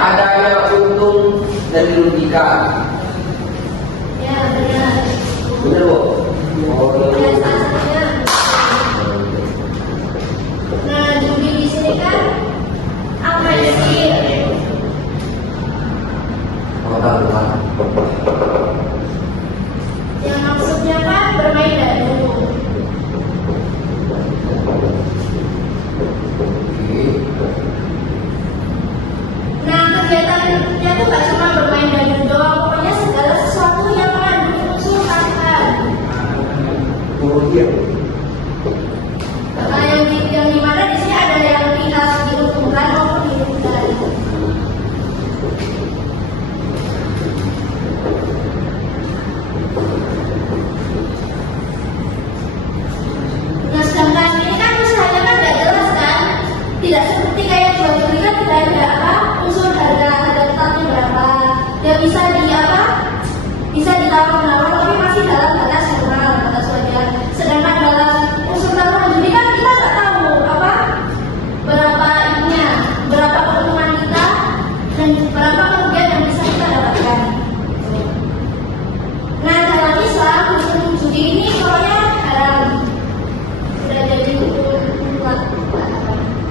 Ada yang untung dan dirugikan. Ya, benar. Benar, Bu? Oh, Ya, salah. Nah, judi di sini kan apa sih? Yang maksudnya kan bermain dadu. Nah, kegiatannya tuh gak cuma bermain dadu doang, pokoknya segala sesuatu yang mengandung unsur tarikan. Nah, yang dimana di sini ada yang pihak diuntungkan maupun dirugikan. Nah, sedangkan ini kan usahanya kan gak jelas kan? Tidak seperti kayak jual beli kan tidak ada apa unsur harga tetapnya berapa. Dia bisa di apa? Bisa ditawar-menawar tapi masih dalam batas normal, batas wajar. Sedangkan dalam unsur taruhan judi kan kita nggak tahu apa berapa ininya, berapa keuntungan kita dan berapa kerugian yang bisa kita dapatkan. Nah, dalam Islam hukum judi ini pokoknya haram. Sudah jadi hukum mutlak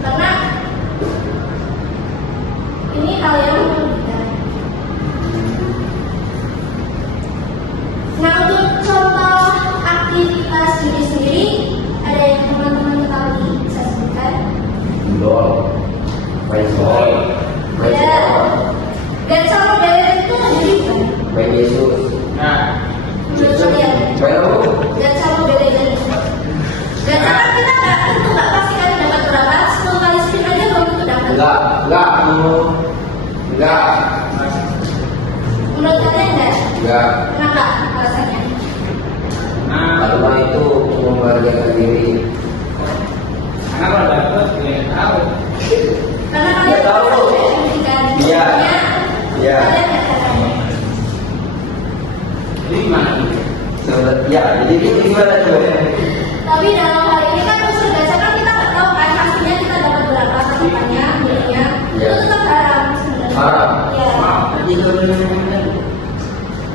karena ini hal yang merugikan. Nah, untuk contoh aktivitas judi sendiri ada yang teman-teman ketahui bisa sebutkan? Ya. Dan sama Mobile itu judi kan? Main Yesus. Menurut kalian? Dan sama Mobile itu. Dan sama kita nggak tentu nggak pasti kalian dapat berapa. 10 kali spin aja belum tentu dapat. Enggak. Menurut kalian enggak? Enggak. Kenapa alasannya? Karena itu membahagiakan diri. Kenapa dapat? Ya tahu. Karena Ya, kalian tahu. pendidikan. Iya. Iya. Kalian nggak caranya. Jadi gimana? Ya, jadi itu gimana coba? Tapi dalam hal ini kan unsur dasar kan kita nggak tahu kan hasilnya kita dapat berapa capatannya, nilainya. Iya. Itu tetap haram sebenarnya. Haram. Iya.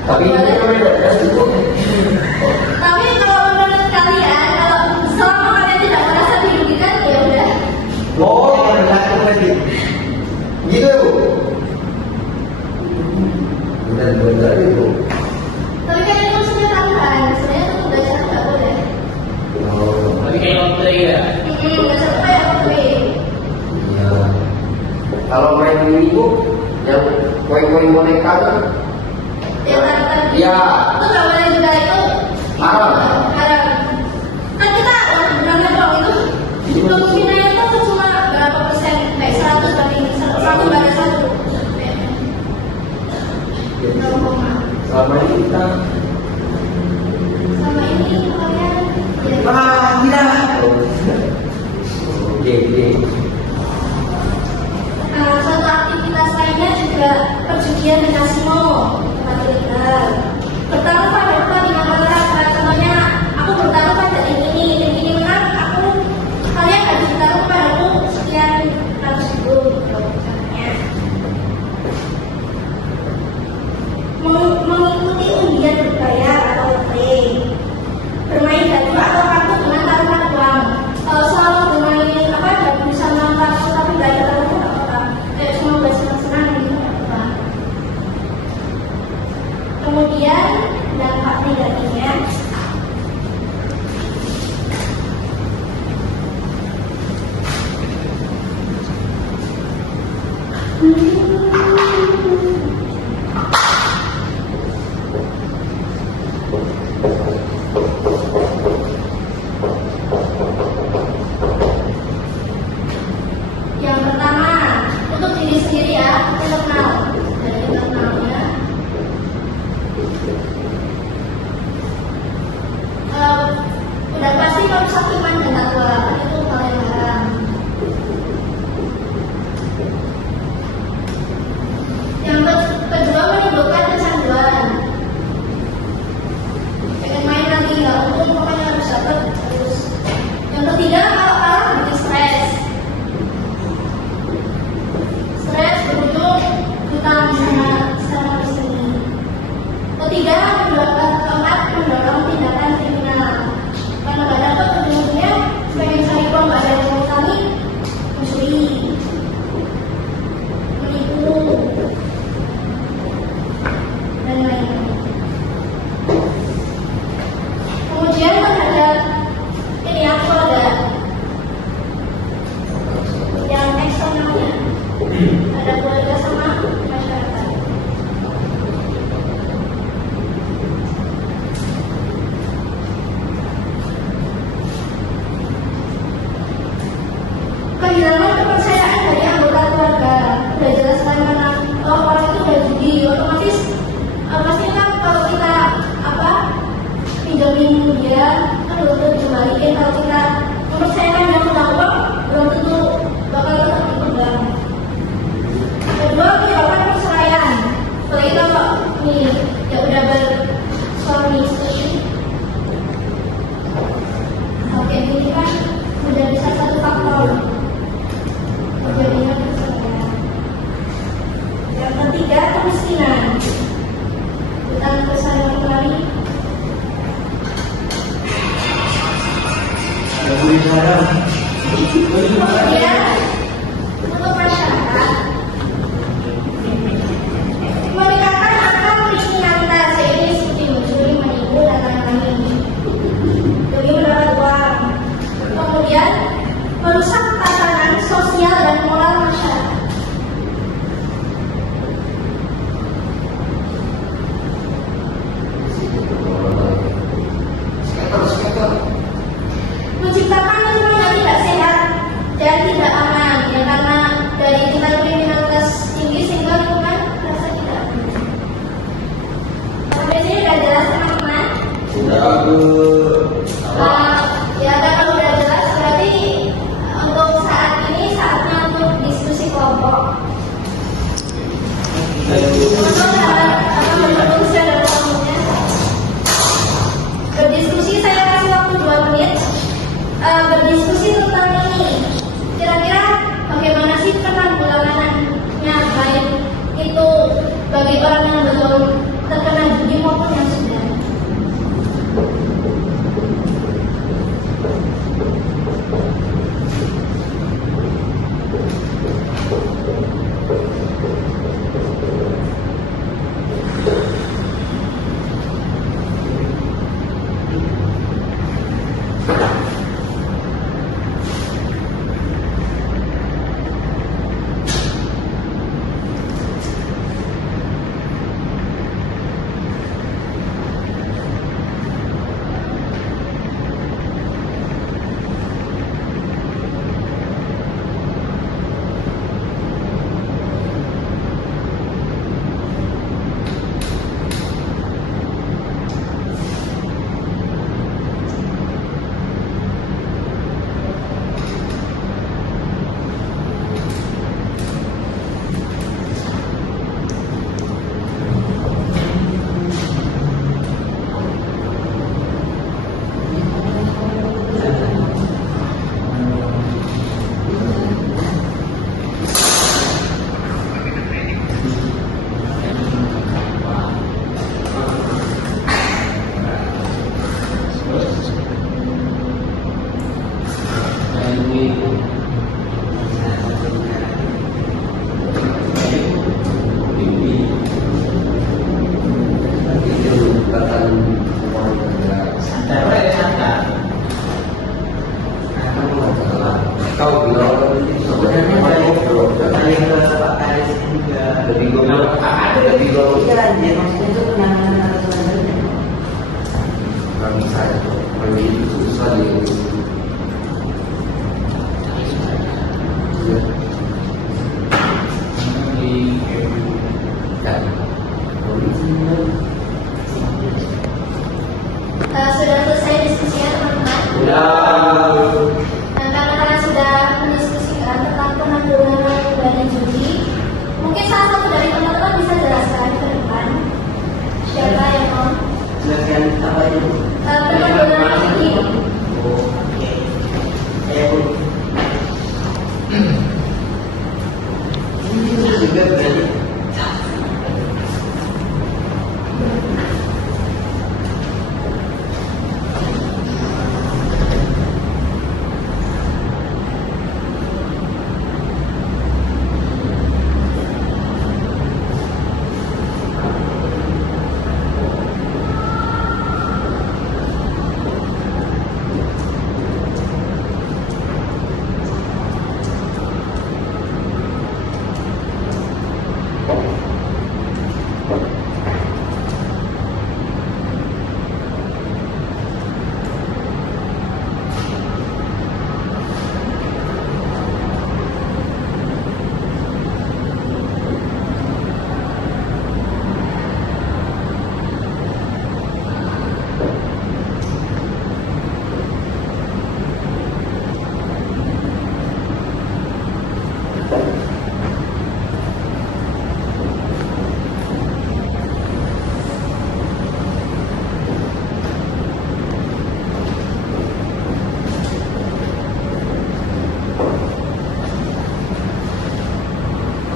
Tapi ini beda ya itu. Tapi kalau menurut kalian, kalau selama kalian tidak merasa dirugikan, ya udah. Oh, yang belakang lagi. Gitu. Benar itu. Tapi kan itu maksudnya tambahan, sebenarnya itu dasar nggak boleh. Oh, Tapi kayak lotre ya. Dasar kayak oke. iya. Kalau main ini Bu, yang koin-koin boneka kan? Yang tadi Iya. itu nggak boleh juga itu. Haram. Haram. Kan kita bilangnya dong itu kemungkinannya itu cuma berapa persen, kayak 100 banding 1 banding 1. Selama ini kita Sama ini kalian ya. tidak. Oke. Nah, satu aktivitas lainnya juga perjudian di kasino tempat ilegal. Bertaruh pada apa di mana contohnya aku bertaruh pada tim ini menang, kalian harus bertaruh padaku sekian ratus ribu gitu misalnya. Mengikuti undian berbayar atau play, bermain dadu atau kartu dengan taruhan uang. Selalu bermain apa dadu bisa menang kartu tapi nggak ada taruhan apa-apa. Kayak cuma buat senang-senang gitu nggak apa-apa. Kemudian dampak negatifnya yang pertama untuk diri sendiri ya, internal dari internalnya. Udah pasti merusak iman dan takwa, itu hal yang haram. utang sama istri. Ketiga, keempat, mendorong tindakan kriminal. Karena gak dapat ujung-ujungnya pengen cari uang gak ada yang kami, mencuri, menipu, dan lain-lain. Kemudian terhadap ini aku ada yang eksternalnya, ada keluarga sama masyarakat. Kehilangan kepercayaan dari anggota keluarga. Udah jelas kan mana orang itu udah judi, otomatis pasti kan kalau kita pinjamin dia kan belum tentu dikembalikan. Kalau kita mempercayakan yang punya uang belum tentu bakal tetap dipegang. Kedua, menyebabkan perceraian. Apalagi kalau nih ya udah bersuami istri, oke ini kan udah bisa satu faktor terjadinya perceraian. Yang ketiga, kemiskinan. Utang kesana kembali. Kemudian untuk masyarakat meningkatkan angka kriminalitas, yaitu seperti mencuri, menipu, dan lain-lain demi mendapat uang. Kemudian merusak tatanan sosial dan moral masyarakat. Menciptakan lingkungan yang tidak sehat dan tidak aman, ya, karena dari tingkat kriminalitas tinggi sehingga lingkungan merasa tidak aman. Sampai sini sudah jelas teman-teman? Ya kalau sudah jelas berarti untuk saat ini saatnya untuk diskusi kelompok. Teman-teman akan berfokus dalam kelompoknya. Berdiskusi, saya kasih waktu 2 menit. Berdiskusi tentang ini. Kira-kira bagaimana sih penanggulangannya, baik itu bagi orang yang belum terkena judi maupun yang sudah. Sudah selesai diskusinya teman-teman? Dan karena kalian sudah mendiskusikan tentang penanggulangan dana judi, mungkin salah satu dari teman-teman bisa jelaskan ke depan. Siapa yang mau? Jelaskan apa itu? Penanggulangan judi. Oke. Saya pun. Ini juga berarti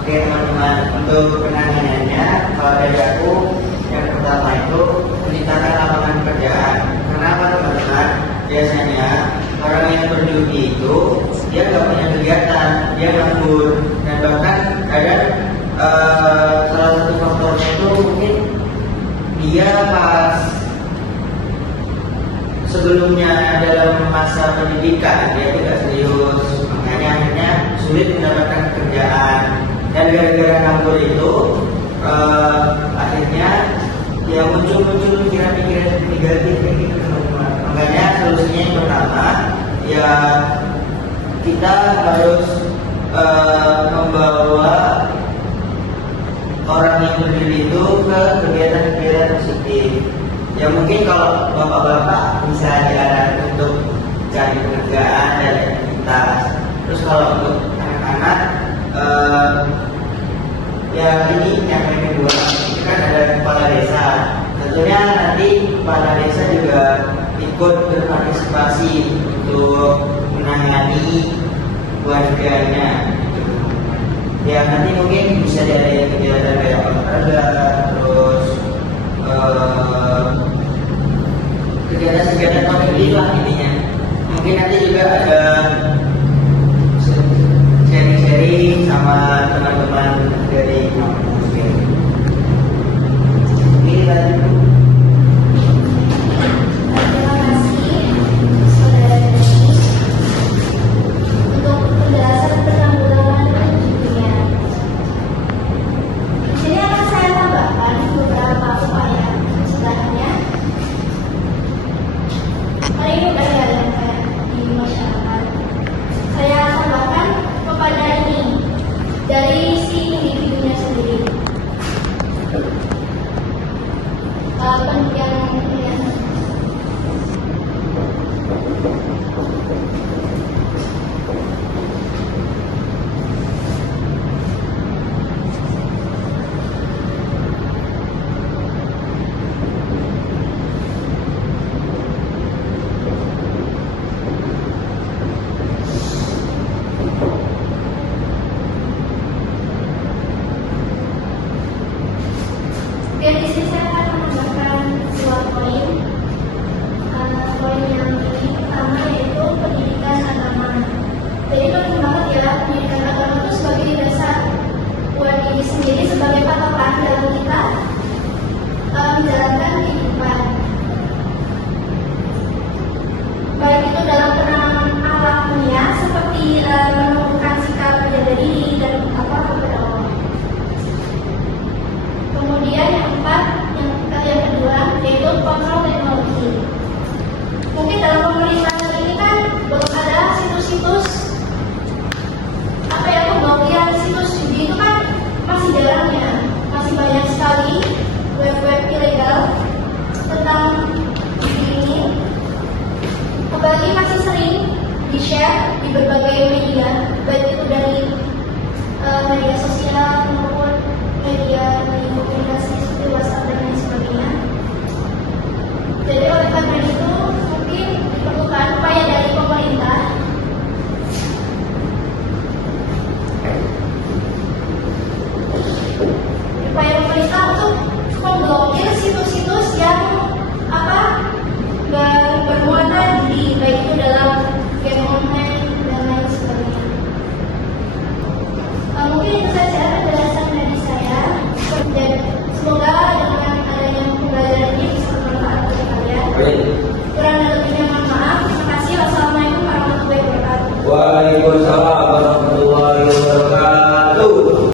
Oke teman-teman, untuk penanganannya kalau dari aku yang pertama itu meningkatkan lapangan pekerjaan. Kenapa teman-teman? Biasanya orang yang berjudi itu dia nggak punya kegiatan, dia nganggur, dan bahkan kadang salah satu faktornya itu mungkin dia pas sebelumnya dalam masa pendidikan dia tidak serius, makanya akhirnya sulit mendapatkan pekerjaan, dan gara-gara nganggur itu akhirnya ya muncul pikiran-pikiran negatif kayak gitu teman-teman. Makanya solusinya yang pertama ya kita harus membawa orang yang berdiri itu ke kegiatan-kegiatan positif. Ya mungkin kalau bapak-bapak bisa diarahkan untuk cari pekerjaan dan aktivitas. Terus kalau untuk anak-anak ya ini yang kedua, ini kan ada kepala desa. Tentunya nanti kepala desa juga ikut berpartisipasi untuk menangani warganya. Ya nanti mungkin bisa diadain kegiatan kayak olahraga, terus kegiatan-kegiatan family lah intinya. Mungkin nanti juga ada sharing-sharing sama teman-teman dari kampus. Ini tadi. Terima kasih saudara Denis untuk penjelasan penanggulangan pendidikan. Di sini akan saya tambahkan beberapa upaya selanjutnya. Mari kita jalankan di masyarakat. Saya tambahkan kepada ini dari si individunya sendiri. Pendidikan Oke, di sini saya akan menambahkan dua poin. Poin yang ini pertama yaitu pendidikan agama. Jadi penting banget ya pendidikan agama itu sebagai dasar buat diri sendiri sebagai patokan dalam kita menjalankan kehidupan. Baik itu dalam penanganan akhlak dunia seperti menumbuhkan sikap menjaga diri dan kepada Allah. Kemudian yang kedua yaitu kontrol teknologi. Mungkin dalam pemerintahan ini kan belum ada situs-situs apa ya pemblokiran situs judi itu kan masih jarang ya, masih banyak sekali web-web ilegal tentang judi ini. Apalagi masih sering di-share di berbagai media, baik itu dari media sosial maupun media di komunikasi seperti WhatsApp dan lain sebagainya. Jadi oleh karena itu mungkin diperlukan upaya dari pemerintah untuk memblokir situs-situs yang bermuatan judi, baik itu dalam game online dan lain sebagainya. Mungkin itu saja penjelasan dari saya. Dan semoga dengan adanya pembelajaran ini bisa bermanfaat bagi kalian. Kurang lebihnya